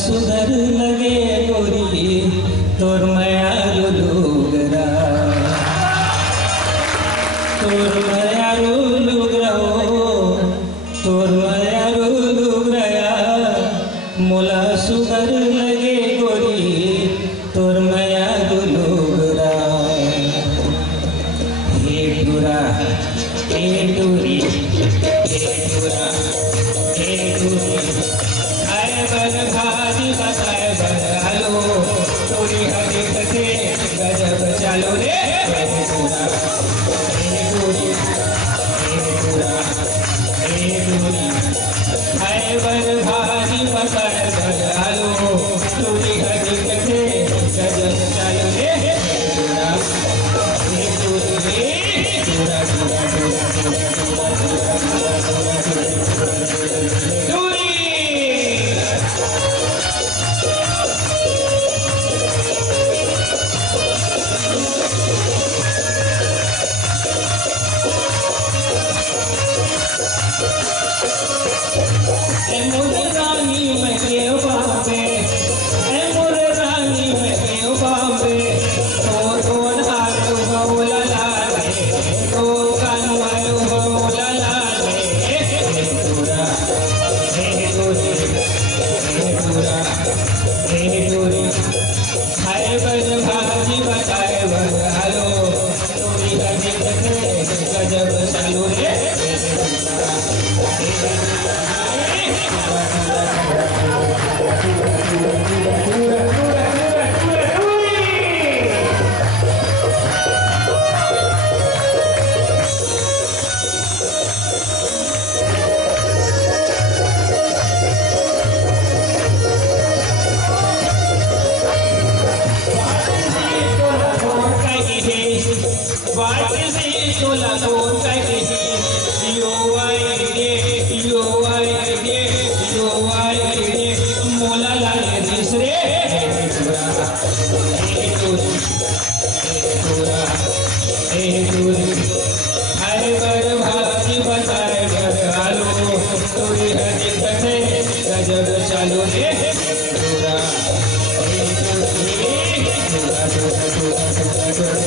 सुधर लगे गोरी तोर मायारू लुगरा, तोर मायारू लुगरा, तोर मायारू लुगरा मोला सुधर लगे गोरी तोर मायारू लुगरा। हे टूरा हे टूरी हे टूरा हे टूरी खाए बर भाजी बताए बर आलू तोरी हरी कथे गजब चालू रे। हे टूरा हे टूरी हे टूरा हे टूरी खाए बर भाजी बताए बर आलू तोरी हरी कथे गजब चालू रे। हे टूरा हे टूरी टूरा टूरा टूरा टूरा टूरा टूरी रानी में क्यों बाबे मोरे रानी में क्यों बाबे तो हारू बौला लाले तो कानू हारू बौला लाले। हे टूरा हे टूरी हे टूरा हे टूरी खाए बर भाजी बताए बर आलू तोरी हरी कथे गजब चालू रे। मोला लाले दूसरे हे टूरा हे टूरी हे टूरा हे टूरी खाए बर भाजी बताए बर आलू तोरी हरी कथे गजब चालू रे। हे टूरा हे टूरी टूरा टूरा टूरा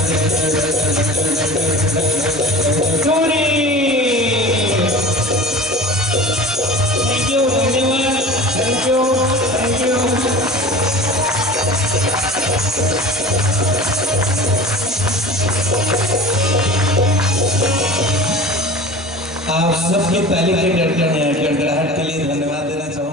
टूरी। थैंक यू धन्यवाद थैंक यू थैंक यू। आप सबके पहले के गड़गड़ाहट के लिए धन्यवाद देना चाहूँगा।